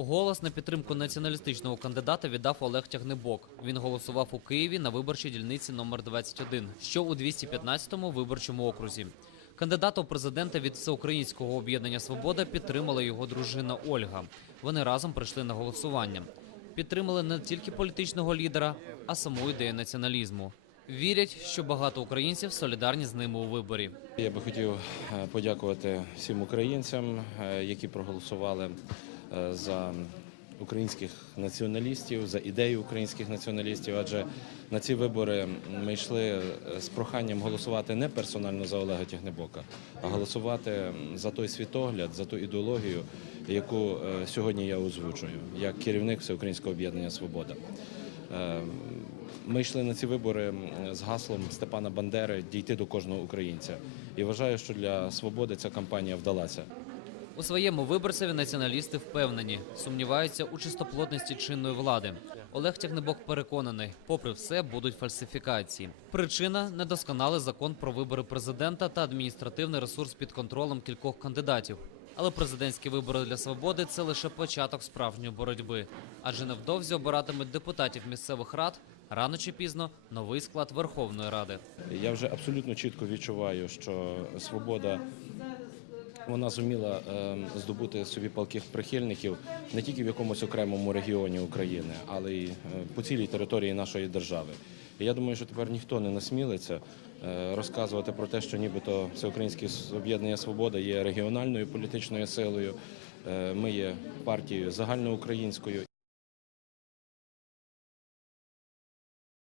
Голос на підтримку націоналістичного кандидата віддав Олег Тягнебок. Він голосував у Києві на виборчій дільниці номер 21, що у 215-му виборчому окрузі. Кандидата у президента від Всеукраїнського об'єднання Свобода підтримала його дружина Ольга. Вони разом прийшли на голосування. Підтримали не тільки політичного лідера, а саму ідею націоналізму. Вірять, що багато українців солідарні з ними у виборі. Я би хотів е, подякувати всім українцям, е, які проголосували за українських націоналістів, за ідею українських націоналістів. Адже на ці вибори ми йшли е, з проханням голосувати не персонально за Олега Тягнебока, а голосувати за той світогляд, за ту ідеологію, яку е, сьогодні я озвучую як керівник Всеукраїнського об'єднання Свобода. Е, Ми йшли на ці вибори з гаслом Степана Бандери дійти до кожного українця. І вважаю, що для свободи ця кампанія вдалася. У своєму виборцеві націоналісти впевнені, сумніваються у чистоплотності чинної влади. Олег Тягнебок переконаний, попри все будуть фальсифікації. Причина недосконалий закон про вибори президента та адміністративний ресурс під контролем кількох кандидатів. Але президентські вибори для свободи це лише початок справжньої боротьби, адже невдовзі обиратимуть депутатів місцевих рад рано чи пізно новий склад Верховної Ради. Я вже абсолютно чітко відчуваю, що свобода вона зуміла е, здобути собі палких прихильників не тільки в якомусь окремому регіоні України, але й е, по цілій території нашої держави. І я думаю, що тепер ніхто не насмілиться е, розказувати про те, що нібито Всеукраїнське об'єднання Свобода є регіональною політичною силою. Е, Ми є партією загальноукраїнською,